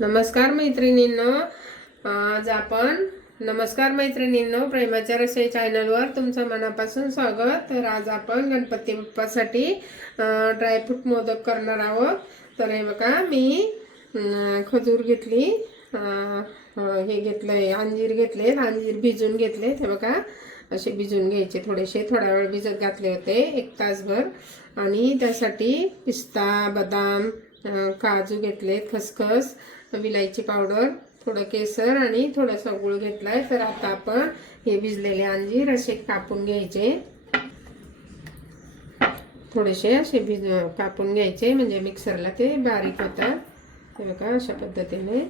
नमस्कार मैत्रिणींनो. आज आपण प्रेमाच्या रसोई चॅनलवर तुमचं मनापासून स्वागत. तर आज आपण गणपती बाप्पासाठी ड्रायफ्रूट मोदक करणार आहोत. तर हे बघा, मी खजूर घेतली, हे घेतलंय, अंजीर घेतले, अंजीर भिजून घेतले. हे बघा, असे भिजून घ्यायचे, थोडा वेळ भिजत घातले होते, 1 तासभर. आणि त्यासाठी पिस्ता, बदाम, काजू घेतले, खसखस, विलायची पावडर, थोडं केसर आणि थोडासा गूळ घेतलाय. तर आता आपण हे भिजलेले अंजीर असे कापून घ्यायचे, थोडेसे असे कापून घ्यायचे, म्हणजे मिक्सरला ते बारीक होतात. हे बघा, अशा पद्धतीने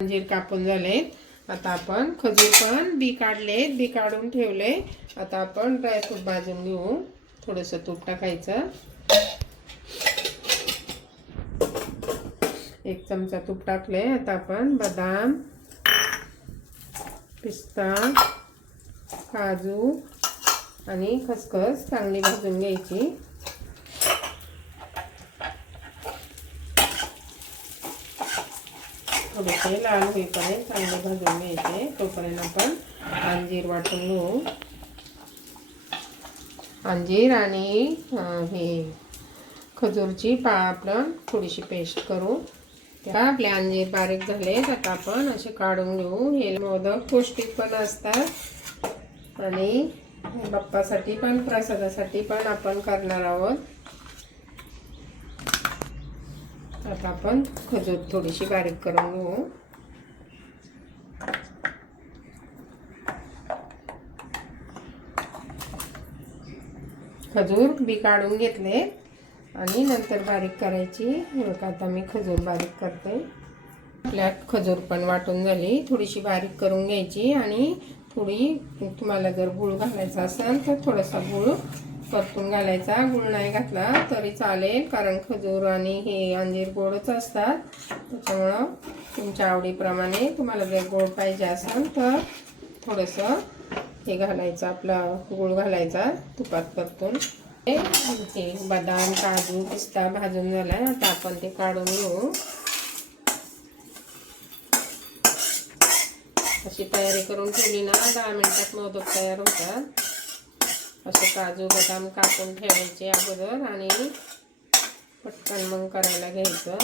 अंजीर कापून झाले. आता आपण खजूर पण बी काढलेत, बी काढून ठेवले. आता आपण ड्रायफ्रूट भाजून घेऊ. थोडंसं तूप टाकायचं, 1 चमचा तूप टाकले. आता आपण बदाम, पिस्ता, काजू आणि खसखस चांगली भाजून घ्यायची. थोडेसे लाल होईपर्यंत चांगले भाजून घ्यायचे. तोपर्यंत आपण अंजीर वाटून घेऊ. अंजीर आणि हे खजूरची आपण थोडीशी पेस्ट करू. आपले अंजीर बारीक झाले. आता आपण असे काढून घेऊ. हे मोदक पौष्टिक पण असतात आणि बाप्पासाठी पण, प्रसादासाठी पण आपण करणार आहोत. आता आपण खजूर थोडीशी बारीक करून घेऊ. खजूर बी काढून घेतले आणि नंतर बारीक करायची. आता मी खजूर बारीक करते. आपल्या खजूर पण वाटून झाली, थोडीशी बारीक करून घ्यायची. आणि थोडी, तुम्हाला जर गूळ घालायचा असेल तर थोडासा गूळ परतून घालायचा. गूळ नाही घातला तरी चालेल, कारण खजूर आणि हे अंजीर गोडच असतात. त्याच्यामुळं तुमच्या आवडीप्रमाणे, तुम्हाला जर गोड पाहिजे असेल तर थोडंसं हे घालायचं, आपला गूळ घालायचा तुपात परतून. हे बदाम, काजू, पिस्ता भाजून झालाय. आता आपण ते काढून घेऊ. अशी तयारी करून ठेवली ना, 10 मिनिटात मोदक तयार होतात. असे काजू बदाम कापून ठेवायचे अगोदर आणि पटकन मग करायला घ्यायचं.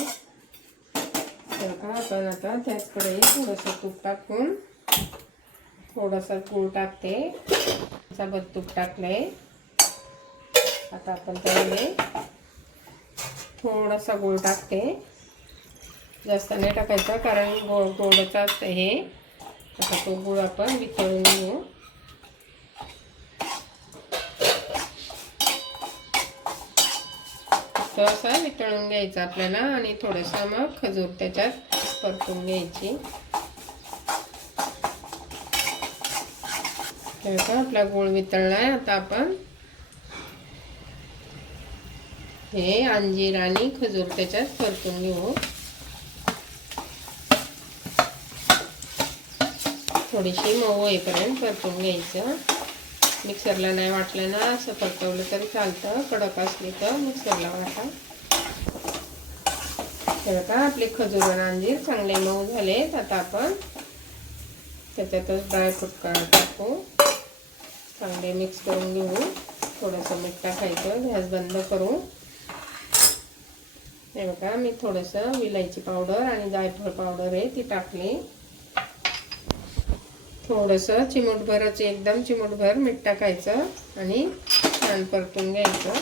तर का आपण आता त्याचकडे थोडंसं तूप टाकून, थोडंसं गूळ टाकते, सोबत तूप टाकले. आता आपण त्यामध्ये थोडासा गूळ टाकते, जास्त नाही टाकायचं कारण गोडच असतं हे. आता तो गूळ आपण वितळून घेऊ. तर असं वितळून घ्यायचं आपल्याला. आणि थोडंसं मग खजूर त्याच्यात परतून घ्यायची. तर आपला गूळ वितळलाय. आता आपण हे अंजीर आणि खजूर त्याच्यात परतून घेऊ. थोडीशी मऊ होईपर्यंत परतून घ्यायचं. मिक्सरला नाही वाटलं ना, असं परतवलं तरी चालतं. कडक असली तर मिक्सरला वाटा. तर आता आपले खजूर आणि अंजीर चांगले मऊ झालेत. आता आपण त्याच्यातच ड्रायफ्रूट टाकू, चांगले मिक्स करून घेऊ. थोडंसं मीठ टाकायचं, गॅस बंद करू. हे बघा, मी थोडंसं विलायची पावडर आणि जायफळ पावडर आहे ती टाकली. थोडंसं चिमूटभरच, एकदम चिमूटभर मीठ टाकायचं आणि छान परतून घ्यायचं.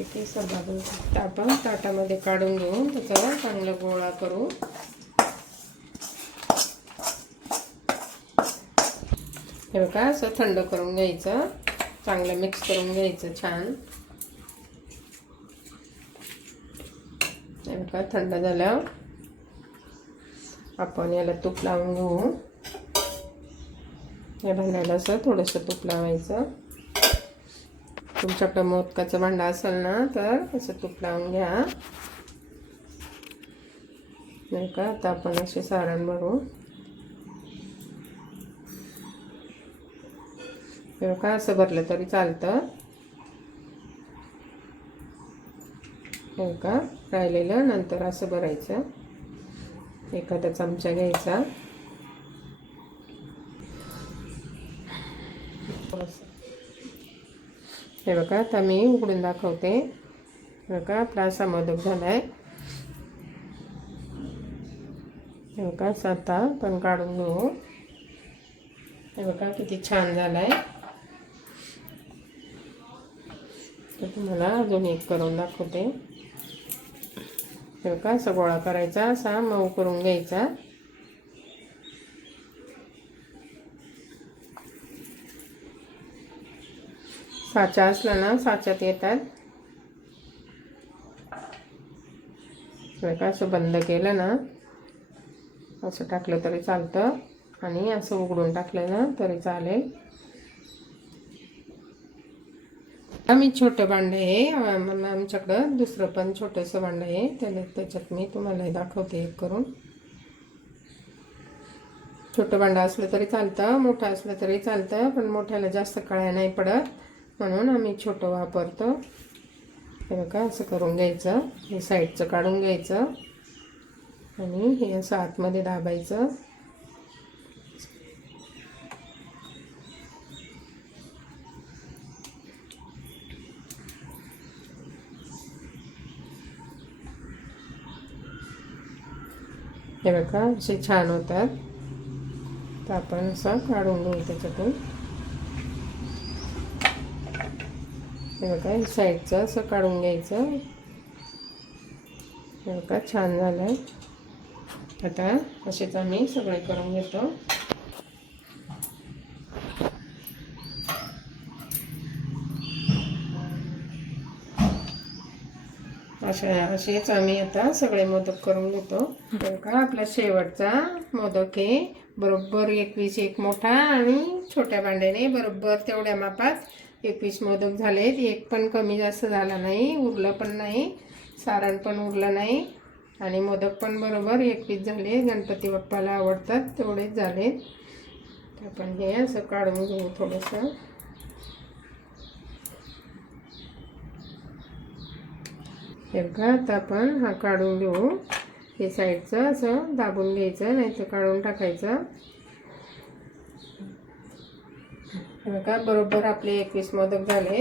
ते सर्व आपण ताटामध्ये काढून घेऊन त्याचा चांगला गोळा करू. हे बघा, असं थंड करून घ्यायचं, चांगलं मिक्स करून घ्यायचं छान. हे बघा, थंड झाल्यावर आपण याला तूप लावून घेऊ. या भांड्याला असं थोडंसं तूप लावायचं. तुमच्याकडं मोदकाचं भांडं असेल ना तर असं तूप लावून घ्या. नाही का, आता आपण असे सारण भरू. का असं भरलं तरी चालतं. हो का, राहिलेलं नंतर असं भरायचं. एखादा चमचा घ्यायचा. हे बघा, आता मी उघडून दाखवते. बघा, आपला असा मोदक झाला आहे. हे बघा, आता पण काढून घेऊ. हे बघा किती छान झाला आहे. तर तुम्हाला अजून एक करून दाखवते. हे बघा, असा गोळा करायचा, असा मऊ करून घ्यायचा. साचा असला ना, साच्यात येतात. बघा, असं बंद केलं ना, असं टाकलं तरी चालतं आणि असं उघडून टाकलं ना तरी चालेल. आम्ही छोटं भांडं आहे, आमच्याकडं दुसरं पण छोटंसं भांडं आहे, त्याच्यात मी तुम्हाला दाखवते एक करून. छोटं भांडं असलं तरी चालतं, मोठं असलं तरी चालतं, पण मोठ्याला जास्त कळ्या नाही पडत म्हणून आम्ही छोटं वापरतो. हे बघा, असं करून घ्यायचं. हे साईडचं काढून घ्यायचं आणि हे असं आतमध्ये दाबायचं. हे बघा, असे छान होतात. तर आपण असं काढून घेऊ त्याच्यातून. हे बघा, साईडचं असं काढून घ्यायचं. हे बघा, छान झालं आहे. आता असेच आम्ही सगळे करून घेतो. असेच आम्ही आता सगळे मोदक करून घेतो. तर का आपला शेवटचा मोदक आहे. बरोबर 21 एक मोठा आणि छोट्या भांड्याने बरोबर तेवढ्या मापात 21 मोदक झालेत. एक पण कमी जास्त झाला नाही, उरलं पण नाही, सारण पण उरलं नाही आणि मोदक पण बरोबर 21 झाले. गणपती बाप्पाला आवडतात तेवढेच झाले. तर आपण हे असं काढून घेऊ थोडंसं. हे बघा, आता आपण हा काढून घेऊ. हे साईडचं असं दाबून घ्यायचं, नाही तर काढून टाकायचं. हे बघा, बरोबर आपले 21 मोदक झाले.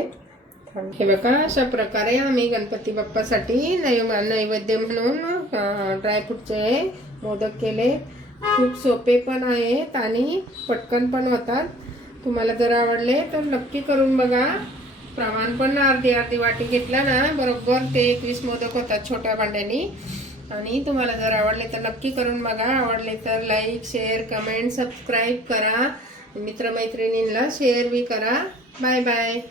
हे बघा, अशा प्रकारे आम्ही गणपती बाप्पासाठी नैवेद्य म्हणून ड्रायफ्रूटचे मोदक केले. खूप सोपे पण आहेत आणि पटकन पण होतात. तुम्हाला जर आवडले तर नक्की करून बघा. प्रमाण पण अर्धी वाटी घेतला ना, बरोबर ते 21 मोदक होतात छोट्या भांड्यानी. आणि तुम्हाला जर आवडले तर नक्की करून बघा. आवडले तर लाईक, शेअर, कमेंट, सबस्क्राईब करा. मित्रमैत्रिणींना शेअर बी करा. Bye bye.